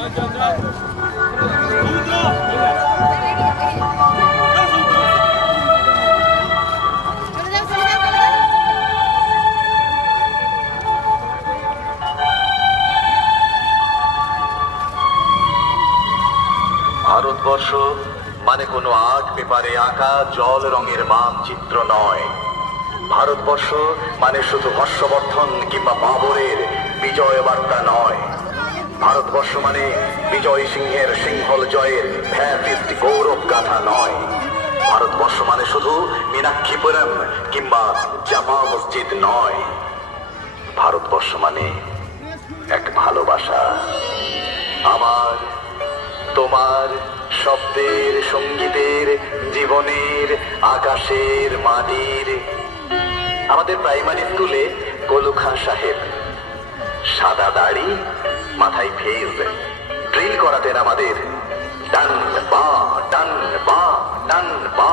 ভারতবর্ষ মানে কোনো আর্ট পেপারে আঁকা জল রঙের মানচিত্র নয়। ভারতবর্ষ মানে শুধু হর্ষবর্ধন কিংবা বাবরের বিজয় বার্তা নয়। ভারতবর্ষ মানে বিজয় সিংহের সিংহল জয়ের ফ্যাসিস্ট গৌরব গাথা নয়। ভারতবর্ষ মানে শুধু মীনাক্ষীপুরম কিংবা জামা মসজিদ নয়। ভারতবর্ষ মানে এক ভালোবাসা, আমার, তোমার, শব্দের, সঙ্গীতের, জীবনের, আকাশের, মাটির। আমাদের প্রাইমারি স্কুলে গোলু খাঁ সাহেব সাদা দাড়ি, মাথায় ফেজ, ড্রিল করাতেন আমাদের ডান বা ডান বা ডান বা।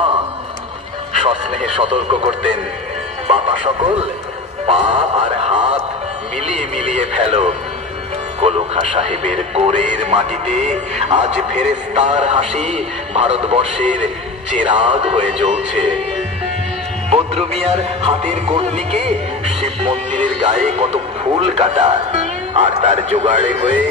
সস্নেহে সতর্ক করতেন, বাবা সকল পা আর হাত মিলিয়ে মিলিয়ে ফেলো। গোলু খাঁ সাহেবের গোরের মাটিতে আজ ফেরেশতার হাসি ভারতবর্ষের চেরাগ হয়ে জ্বলছে। বদ্রু মিয়ার হাতের কর্নিকে শিব মন্দিরের গায়ে কত ফুল কাটা, আর তার জোগাড়ে হয়ে